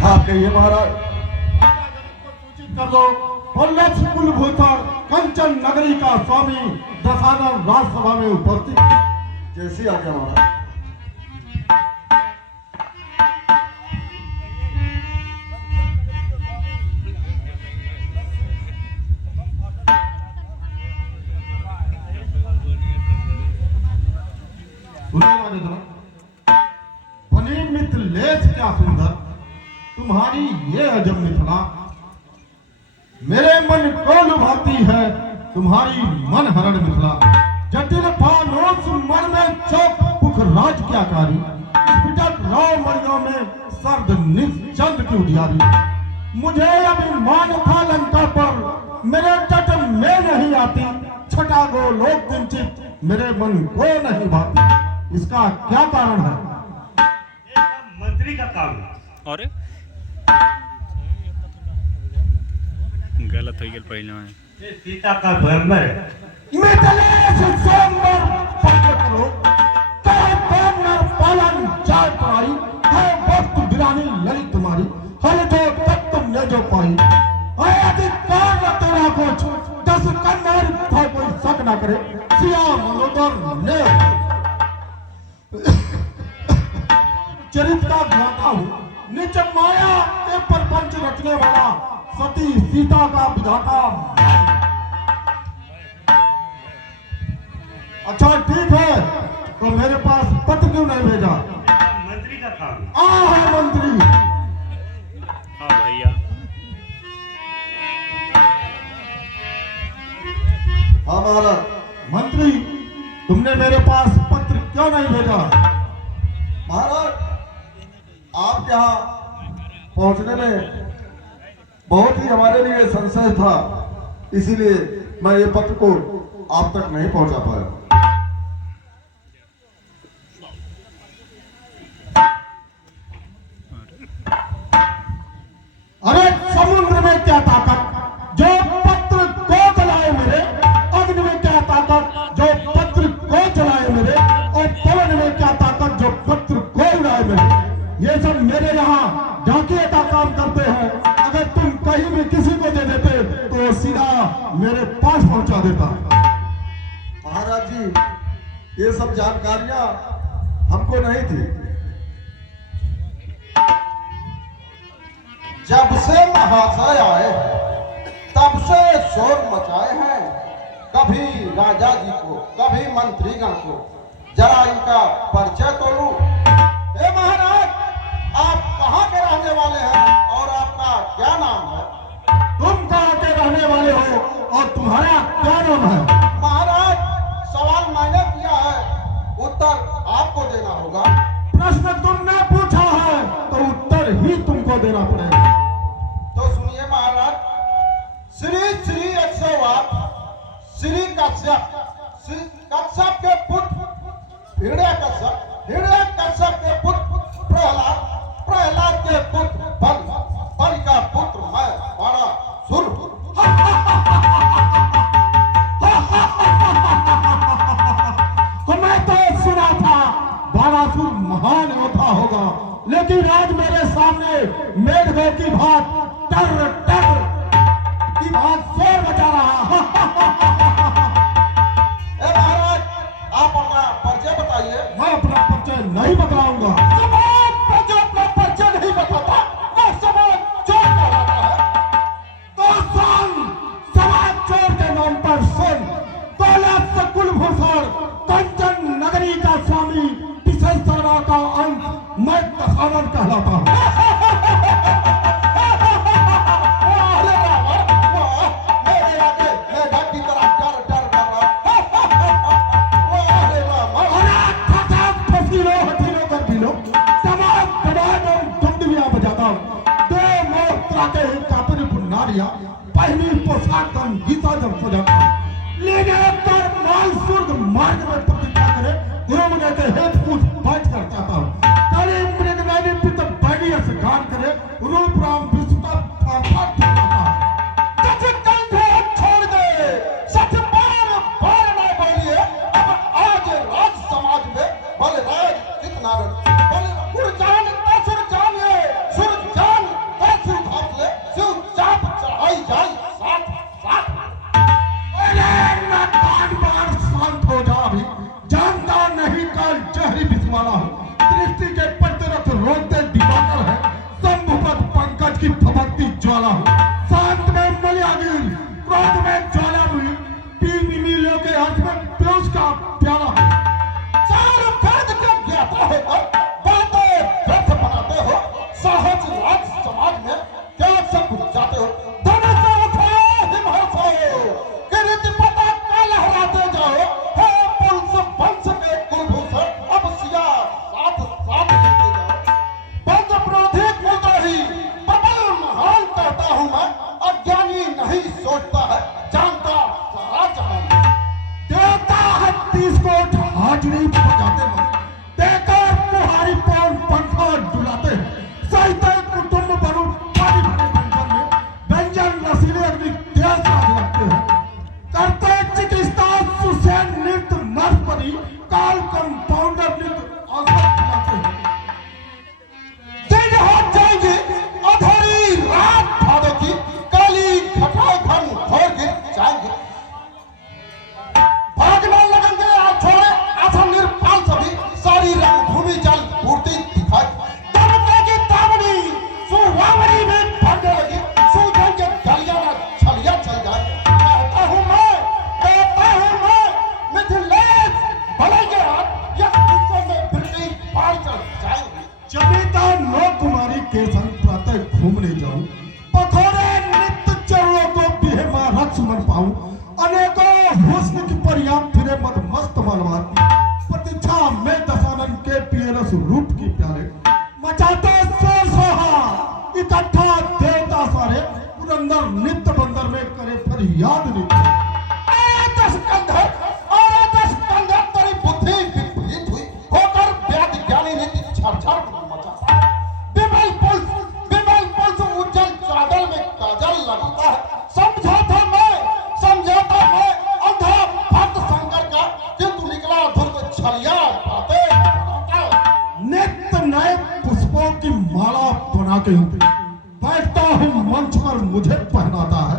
हाँ कहिए महाराज। सूचित कर दो वल्लभ कुलभूषण कंचन नगरी का स्वामी दशानन राजसभा में उपस्थित। जैसी आज्ञा महाराज। बनी मिथिलेश क्या सुंदर तुम्हारी ये अजब मिथिला, मेरे मन को लुभाती है तुम्हारी मन हरण मिथिला। जटिल फानोस मन में चौक पुखराज क्या कारी, पिटक राव मरियों में सर्द निश्चंद की उजियारी। मुझे अभिमान था लंका पर मेरे तट में नहीं आती, छठा गो लोक किंचित मेरे मन को नहीं भाती। इसका क्या कारण है? मंत्री का काम है। अरे गलत हो गया पहले में। ये सीता का स्वयंवर है। मिथिलेश स्वयंवर पक्के करो, कहे पावन पालन चाय पाई, है वक्त बिरानी ललित तुम्हारी, हल जो तक तुमने जो पाई। है अधिकार न तेरा कुछ, 10 कन्नर था कोई शक न करे, सिया मनोदर ने चरित का ज्ञाता हूँ, निज माया के प्रपंच रचने वाला, सती सीता का विधाता। अच्छा ठीक है, तो मेरे पास पत्र क्यों नहीं भेजा? मंत्री का काम है। है मंत्री। हाँ भैया। हाँ महाराज। मंत्री तुमने मेरे पास पत्र क्यों नहीं भेजा? महाराज आप यहाँ पहुंचने में बहुत ही हमारे लिए संशय था, इसीलिए मैं ये पत्र को आप तक नहीं पहुंचा पाया। अरे समुद्र में क्या ताकत जो पत्र को जलाए मेरे, अग्नि में क्या ताकत जो पत्र को जलाए मेरे, और पवन में क्या ताकत जो पत्र को उड़ाए मेरे। ये सब मेरे यहाँ डाकिए का काम करते हैं, अगर तुम कहीं भी किसी को दे देते तो सीधा मेरे पास पहुंचा देता। महाराज जी ये सब जानकारियां हमको नहीं थी। जब से महाशय आए तब से शोर मचाए हैं, कभी राजा जी को कभी मंत्रीगण को, जरा इनका परिचय तो लूं। हे महाराज आप कहाँ के रहने वाले हैं और आपका क्या नाम है? तुम कहाँ के रहने वाले हो और तुम्हारा क्या नाम है? महाराज सवाल मैंने किया है, उत्तर आपको देना होगा। प्रश्न तुमने पूछा है तो उत्तर ही तुमको देना पड़ेगा। तो सुनिए महाराज, श्री श्री 108 श्री कश्यप, श्री कश्यप के पुत्र हिरण्य कश्यप के पुत्र प्रहलाद, प्रहलाद के पुत्र बलि का पुत्र मैं बड़ा सुर। मैं तो सुना था बारासुर महान योद्धा होगा, लेकिन आज मेरे सामने मेढकों की भांति टर टर की भांति शोर मचा रहा। महाराज आप अपना परिचय बताइए। मैं अपना परिचय नहीं बताऊंगा। समाज जो अपना परिचय नहीं बताता वो समाज चोर कहलाता है। तो सुन, समाज चोर के नाम पर सुन, वल्लभ कुलभूषण कंचन नगरी का स्वामी पिछेश्वरवा का अंश मैं दशानन कहलाता हूँ। मेरे आगे मेढक की तरह डर डर कर रहा। अरे राम। फसीलो हथीलो कर दिलो, तमाम तमाम धुंधलियां बजाता हूँ। दो मोर त्राके ही कातरी पुनारिया, पहली पोशाक तन गीता जब सजाता हूँ। लेने पर माल सुर्ग मार्ग में प्रतिज्ञा करे, गुरु मुझे के हेत पूछ बैठ कर चाहता हूँ। ताली मृग नैनी पित बैगी से गान करे, रूप राम विश्वता था छोड़ दे सच बार ना बोलिए। अब आज राज समाज में बलराज कितना बल सुर जान जानिए, सुर जान करूं, पथोरे नित्य चरणों को बिहेमा रक्ष मन पाऊं, अनेकों हुस्न की परियां फिरे मद मस्त मनवाती, प्रतीक्षा में दशानन के पिए रस रूप की प्यारे, मचाते शोर सोहा इकट्ठा देवता सारे, पुरंदर नित्य बंदर में करे फरियाद नित्य। तेरी बुद्धि विपरीत हुई होकर व्याध ज्ञानी नीति छर मचा। विमल पुल्स उज्जवल चादर में काजल लगता है। समझा था मैं अंधा भक्त शंकर का, किंतु निकला धुर्त छलिया बातें। नित्य नए पुष्पों की माला बना के बैठता हूँ मंच पर, मुझे पहनाता है